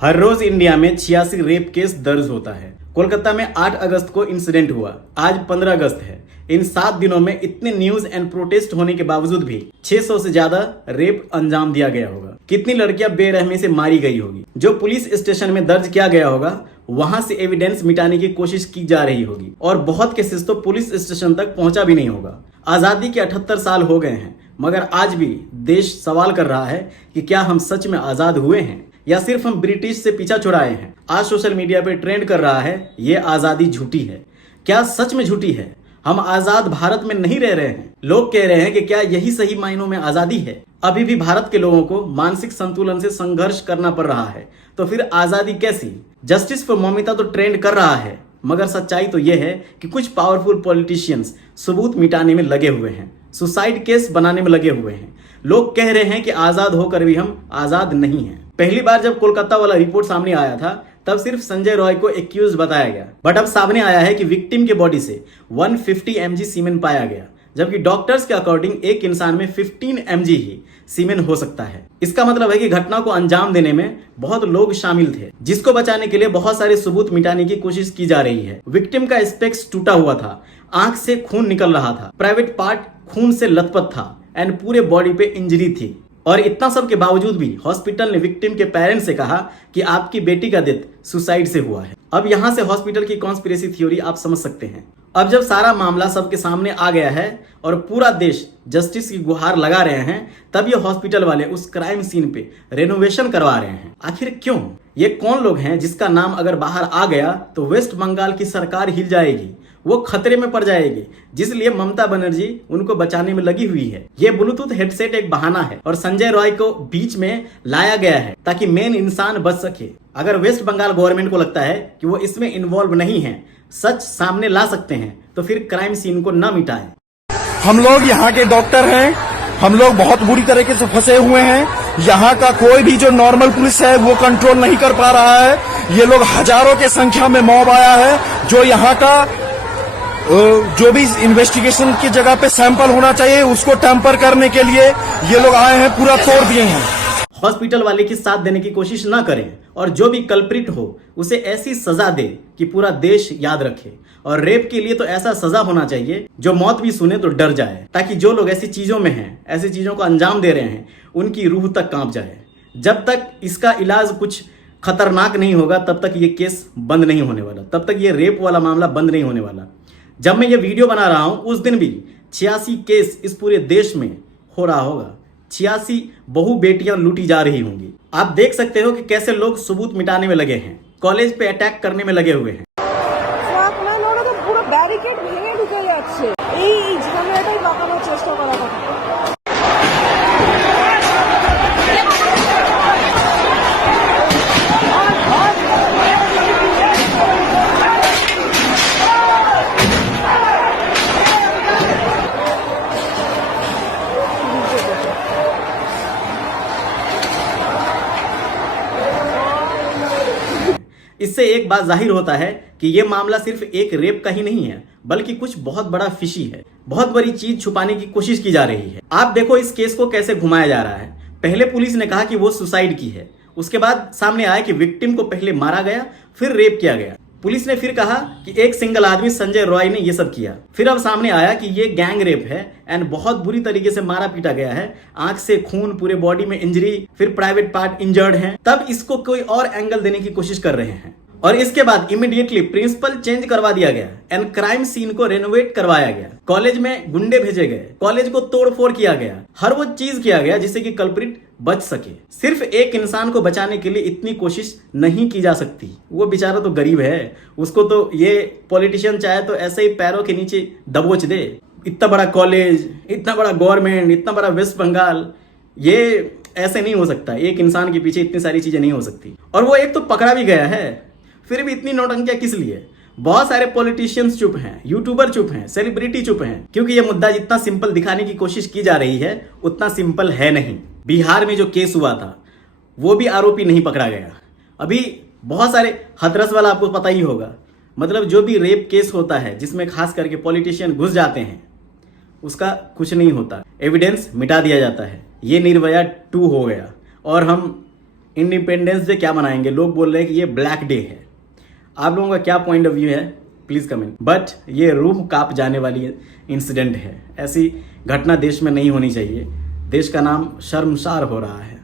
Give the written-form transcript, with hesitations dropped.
हर रोज India में 86 rape case दर्ज होता है। कोलकाता में 8 अगस्त को इंसिडेंट हुआ, आज 15 अगस्त है। इन 7 दिनों में इतने न्यूज एंड प्रोटेस्ट होने के बावजूद भी 600 से ज्यादा रेप अंजाम दिया गया होगा। कितनी लड़कियां बेरहमी से मारी गई होगी। जो पुलिस स्टेशन में दर्ज किया गया होगा वहां से एविडेंस मिटाने की कोशिश की जा रही होगी और बहुत केसेस तो पुलिस स्टेशन तक पहुंचा भी नहीं होगा। आजादी के 78 साल हो गए हैं, मगर आज भी देश सवाल कर रहा है कि क्या हम सच में आजाद हुए हैं या सिर्फ हम ब्रिटिश से पीछा छुड़ाए हैं। आज सोशल मीडिया पे ट्रेंड कर रहा है ये आजादी झूठी है। क्या सच में झूठी है? हम आजाद भारत में नहीं रह रहे हैं। लोग कह रहे हैं कि क्या यही सही मायनों में आजादी है? अभी भी भारत के लोगों को मानसिक संतुलन से संघर्ष करना पड़ रहा है, तो फिर आजादी कैसी? जस्टिस फॉर ममिता तो ट्रेंड कर रहा है, मगर सच्चाई तो यह है कि कुछ पावरफुल पॉलिटिशियंस सबूत मिटाने में लगे हुए हैं, सुसाइड केस बनाने में लगे हुए हैं। लोग कह रहे हैं कि आजाद होकर भी हम आजाद नहीं हैं। पहली बार जब कोलकाता वाला रिपोर्ट सामने आया था तब सिर्फ संजय रॉय को एक्यूज बताया गया, बट अब सामने आया है कि विक्टिम के बॉडी से 150 mg सीमेन पाया गया, जबकि डॉक्टर्स के अकॉर्डिंग एक इंसान में 15 mg ही सीमेन हो सकता है। इसका मतलब है कि घटना को अंजाम देने में बहुत लोग शामिल थे, जिसको बचाने के लिए बहुत सारे सबूत मिटाने की कोशिश की जा रही है। विक्टिम का स्पेक्स टूटा हुआ था, आंख से खून निकल रहा था, प्राइवेट पार्ट खून से लथपथ था एंड पूरे बॉडी पे इंजरी थी। और इतना सब के बावजूद भी हॉस्पिटल ने विक्टिम के पेरेंट्स से कहा कि आपकी बेटी का डेथ सुसाइड से हुआ है। अब यहां से हॉस्पिटल की कॉन्स्पिरेसी थ्योरी आप समझ सकते हैं। अब जब सारा मामला सबके सामने आ गया है और पूरा देश जस्टिस की गुहार लगा रहे हैं, तब ये हॉस्पिटल वाले उस क्राइम सीन पे रेनोवेशन करवा रहे हैं। आखिर क्यों? ये कौन लोग हैं जिसका नाम अगर बाहर आ गया तो वेस्ट बंगाल की सरकार हिल जाएगी, वो खतरे में पड़ जाएगी, जिसलिए ममता बनर्जी उनको बचाने में लगी हुई है। ये ब्लूटूथ हेडसेट एक बहाना है और संजय रॉय को बीच में लाया गया है ताकि मेन इंसान बच सके। अगर वेस्ट बंगाल गवर्नमेंट को लगता है कि वो इसमें इन्वॉल्व नहीं है, सच सामने ला सकते हैं, तो फिर क्राइम सीन को न मिटाएं। हम लोग यहाँ के डॉक्टर हैं, हम लोग बहुत बुरी तरीके से फंसे हुए हैं। यहाँ का कोई भी जो नॉर्मल पुलिस है वो कंट्रोल नहीं कर पा रहा है। ये लोग हजारों के संख्या में मॉब आया है, जो यहाँ का जो भी इन्वेस्टिगेशन की जगह पे सैंपल होना चाहिए उसको टैंपर करने के लिए ये लोग आए हैं, पूरा तोड़ दिए हैं। हॉस्पिटल वाले की साथ देने की कोशिश ना करें और जो भी कल्प्रिट हो उसे ऐसी सजा दे कि पूरा देश याद रखे। और रेप के लिए तो ऐसा सजा होना चाहिए जो मौत भी सुने तो डर जाए, ताकि जो लोग ऐसी चीजों में हैं, ऐसी चीजों को अंजाम दे रहे हैं, उनकी रूह तक कांप जाए। जब तक इसका इलाज कुछ खतरनाक नहीं होगा तब तक ये केस बंद नहीं होने वाला, तब तक ये रेप वाला मामला बंद नहीं होने वाला। जब मैं ये वीडियो बना रहा हूं उस दिन भी 86 केस इस पूरे देश में हो रहा होगा। 86 बहु बेटियां लूटी जा रही होंगी। आप देख सकते हो कि कैसे लोग सबूत मिटाने में लगे हैं, कॉलेज पे अटैक करने में लगे हुए हैं। ব্যারিকেড ভেঙে ঢুকে যাচ্ছে, এই ঝামেলাটাই বাঁকানোর চেষ্টা করা কথা। इससे एक बात जाहिर होता है कि यह मामला सिर्फ एक रेप का ही नहीं है, बल्कि कुछ बहुत बड़ा फिशी है। बहुत बड़ी चीज छुपाने की कोशिश की जा रही है। आप देखो इस केस को कैसे घुमाया जा रहा है। पहले पुलिस ने कहा कि वो सुसाइड की है, उसके बाद सामने आया कि विक्टिम को पहले मारा गया फिर रेप किया गया। पुलिस ने फिर कहा कि एक सिंगल आदमी संजय रॉय ने ये सब किया। फिर अब सामने आया कि ये गैंग रेप है एंड बहुत बुरी तरीके से मारा पीटा गया है, आंख से खून, पूरे बॉडी में इंजरी, फिर प्राइवेट पार्ट इंजर्ड है। तब इसको कोई और एंगल देने की कोशिश कर रहे हैं और इसके बाद इमीडिएटली प्रिंसिपल चेंज करवा दिया गया एंड क्राइम सीन को रेनोवेट करवाया गया। कॉलेज में गुंडे भेजे गए, कॉलेज को तोड़फोड़ किया गया, हर वो चीज किया गया जिससे कि कल्प्रिट बच सके। सिर्फ एक इंसान को बचाने के लिए इतनी कोशिश नहीं की जा सकती। वो बेचारा तो गरीब है, उसको तो ये पॉलिटिशियन चाहे तो ऐसे ही पैरों के नीचे दबोच दे। इतना बड़ा कॉलेज, इतना बड़ा गवर्नमेंट, इतना बड़ा वेस्ट बंगाल, ये ऐसे नहीं हो सकता। एक इंसान के पीछे इतनी सारी चीजें नहीं हो सकती। और वो एक तो पकड़ा भी गया है, फिर भी इतनी नौटंकियां किस लिए? बहुत सारे पॉलिटिशियंस चुप हैं, यूट्यूबर चुप हैं, सेलिब्रिटी चुप हैं, क्योंकि ये मुद्दा जितना सिंपल दिखाने की कोशिश की जा रही है उतना सिंपल है नहीं। बिहार में जो केस हुआ था वो भी आरोपी नहीं पकड़ा गया। अभी बहुत सारे हथरस वाला आपको पता ही होगा, मतलब जो भी रेप केस होता है जिसमें खास करके पॉलिटिशियन घुस जाते हैं उसका कुछ नहीं होता, एविडेंस मिटा दिया जाता है। ये निर्भया 2 हो गया और हम इंडिपेंडेंस डे क्या मनाएंगे, लोग बोल रहे हैं कि ये ब्लैक डे है। आप लोगों का क्या पॉइंट ऑफ व्यू है, प्लीज कमेंट। बट ये रूह कांप जाने वाली इंसिडेंट है, ऐसी घटना देश में नहीं होनी चाहिए। देश का नाम शर्मसार हो रहा है।